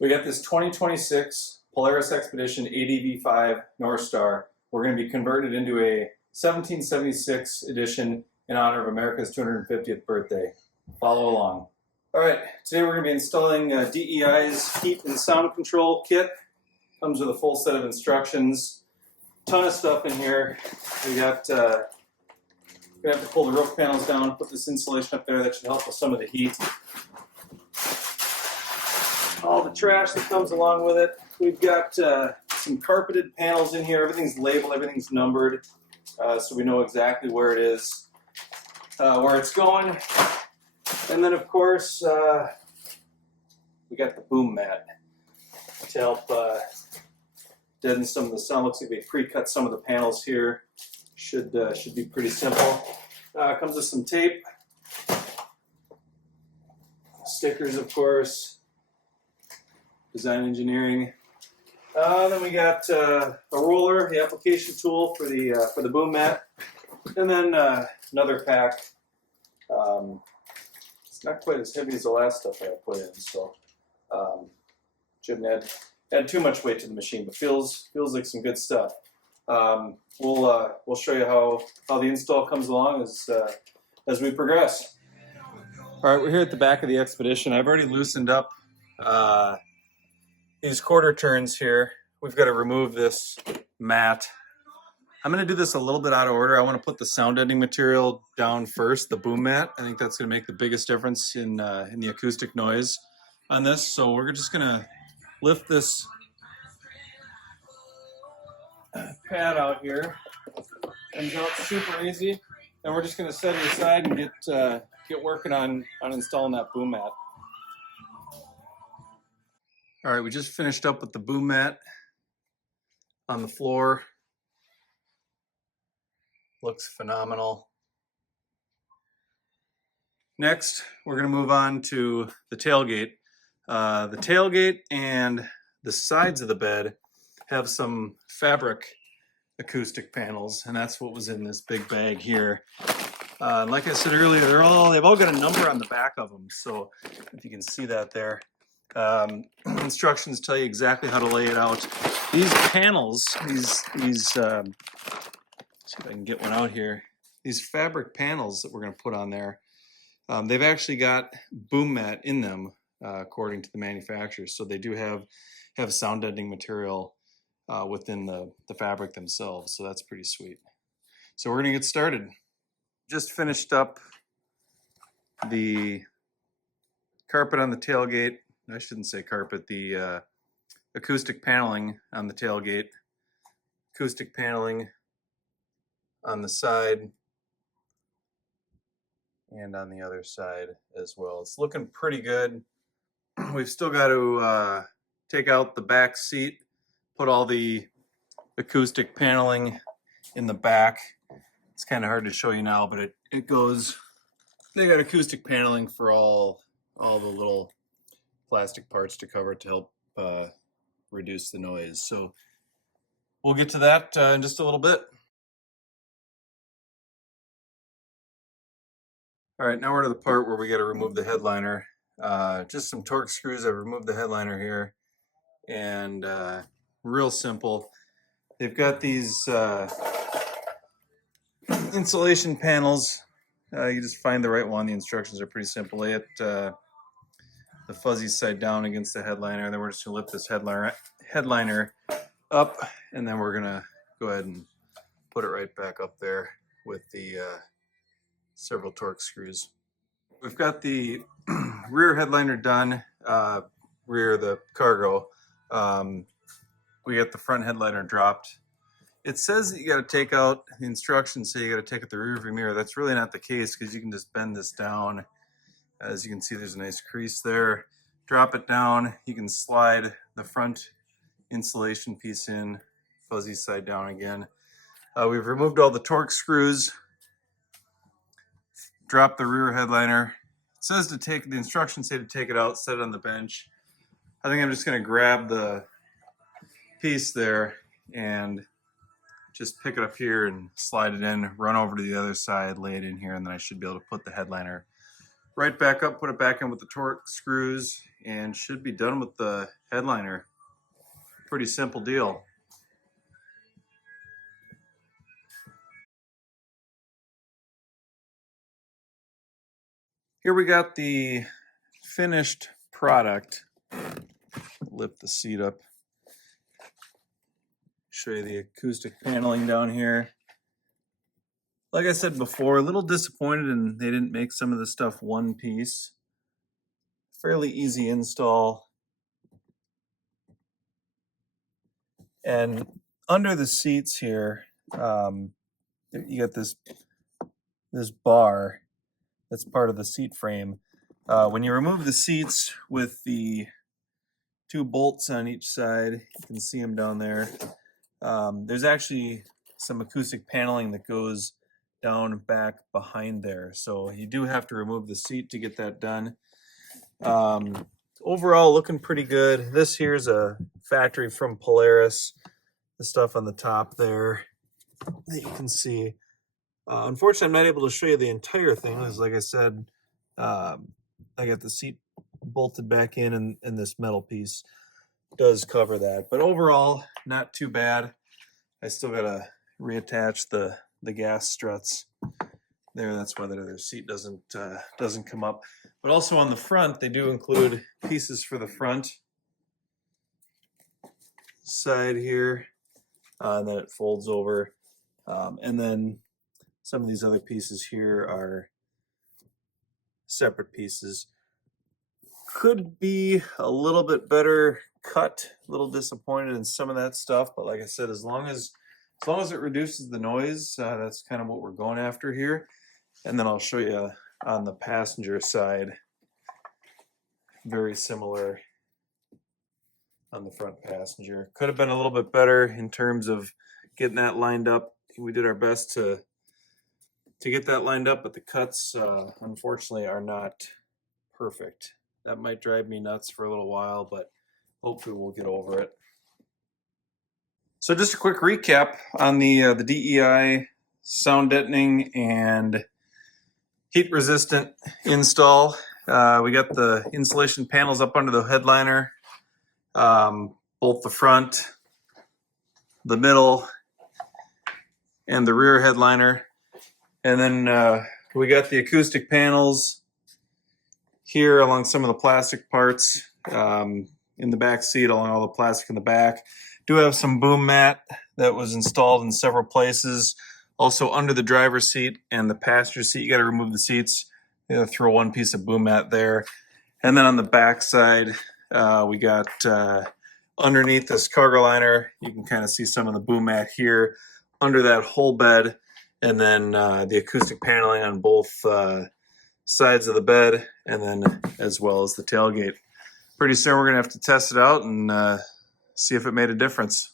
We got this 2026 Polaris Expedition ADV5 NorthStar. We're going to be converted into a 1776 edition in honor of America's 250th birthday. Follow along. All right, today we're going to be installing DEI's Heat and Sound Control Kit. Comes with a full set of instructions. Ton of stuff in here. We got we're going to have to pull the roof panels down, put this insulation up there. That should help with some of the heat. All the trash that comes along with it. We've got some carpeted panels in here. Everything's labeled, everything's numbered, so we know exactly where it is, where it's going. And then, of course, we got the boom mat to help deaden some of the sound. Looks like they pre-cut some of the panels here. Should be pretty simple. Comes with some tape, stickers, of course. Design engineering. Then we got a roller, the application tool for the boom mat, and then another pack. It's not quite as heavy as the last stuff I put in, so shouldn't add too much weight to the machine, but feels like some good stuff. We'll show you how the install comes along as we progress. All right, we're here at the back of the Xpedition. I've already loosened up these quarter turns here. We've got to remove this mat. I'm going to do this a little bit out of order. I want to put the sound deadening material down first, the boom mat. I think that's going to make the biggest difference in the acoustic noise on this. So we're just going to lift this pad out here. Comes out super easy. And we're just going to set it aside and get working on installing that boom mat. All right, we just finished up with the boom mat on the floor. Looks phenomenal. Next, we're going to move on to the tailgate. The tailgate and the sides of the bed have some fabric acoustic panels, and that's what was in this big bag here. Like I said earlier, they've all got a number on the back of them, so if you can see that there. Instructions tell you exactly how to lay it out. These panels, see if I can get one out here. These fabric panels that we're going to put on there, they've actually got boom mat in them, according to the manufacturer. So they do have sound deadening material within the fabric themselves. So that's pretty sweet. So we're going to get started. Just finished up the carpet on the tailgate. I shouldn't say carpet, the acoustic paneling on the tailgate, acoustic paneling on the side and on the other side as well. It's looking pretty good. We've still got to take out the back seat, put all the acoustic paneling in the back. It's kind of hard to show you now, but it goes, they got acoustic paneling for all the little plastic parts to cover it to help reduce the noise. So we'll get to that in just a little bit. All right, now we're to the part where we got to remove the headliner. Just some torque screws. I've removed the headliner here, and real simple. They've got these insulation panels. You just find the right one. The instructions are pretty simple. Lay it the fuzzy side down against the headliner. Then we're just going to lift this headliner up, and then we're going to go ahead and put it right back up there with the several torque screws. We've got the rear headliner done, rear the cargo. We got the front headliner dropped. It says that you got to take out, the instructions say you got to take out the rear view mirror. That's really not the case, because you can just bend this down. As you can see, there's a nice crease there. Drop it down. You can slide the front insulation piece in, fuzzy side down again. We've removed all the torque screws. Drop the rear headliner. It says to take, the instructions say to take it out, set it on the bench. I think I'm just going to grab the piece there and just pick it up here and slide it in, run over to the other side, lay it in here, and then I should be able to put the headliner right back up, put it back in with the torque screws, and should be done with the headliner. Pretty simple deal. Here we got the finished product. Lift the seat up. Show you the acoustic paneling down here. Like I said before, a little disappointed and they didn't make some of the stuff one piece. Fairly easy install. And under the seats here, you got this bar that's part of the seat frame. When you remove the seats with the 2 bolts on each side, you can see them down there. There's actually some acoustic paneling that goes down back behind there. So you do have to remove the seat to get that done. Overall, looking pretty good. This here's a factory from Polaris. The stuff on the top there that you can see. Unfortunately, I'm not able to show you the entire thing, because like I said, I got the seat bolted back in, and this metal piece does cover that. But overall, not too bad. I still gotta reattach the gas struts there. That's why their seat doesn't come up. But also on the front, they do include pieces for the front side here, and then it folds over. And then some of these other pieces here are separate pieces. Could be a little bit better cut. A little disappointed in some of that stuff, but like I said, as long as it reduces the noise, that's kind of what we're going after here. And then I'll show you on the passenger side, very similar on the front passenger. Could have been a little bit better in terms of getting that lined up. We did our best to get that lined up, but the cuts unfortunately are not perfect. That might drive me nuts for a little while, but hopefully we'll get over it. So just a quick recap on the DEI sound deadening and heat resistant install. We got the insulation panels up under the headliner, both the front, the middle, and the rear headliner. And then we got the acoustic panels here along some of the plastic parts, in the back seat, along all the plastic in the back. Do have some boom mat that was installed in several places. Also under the driver's seat and the passenger seat, you got to remove the seats. You got to throw one piece of boom mat there. And then on the back side, we got underneath this cargo liner, you can kind of see some of the boom mat here under that whole bed. And then the acoustic paneling on both sides of the bed, and then as well as the tailgate. Pretty soon we're going to have to test it out and see if it made a difference.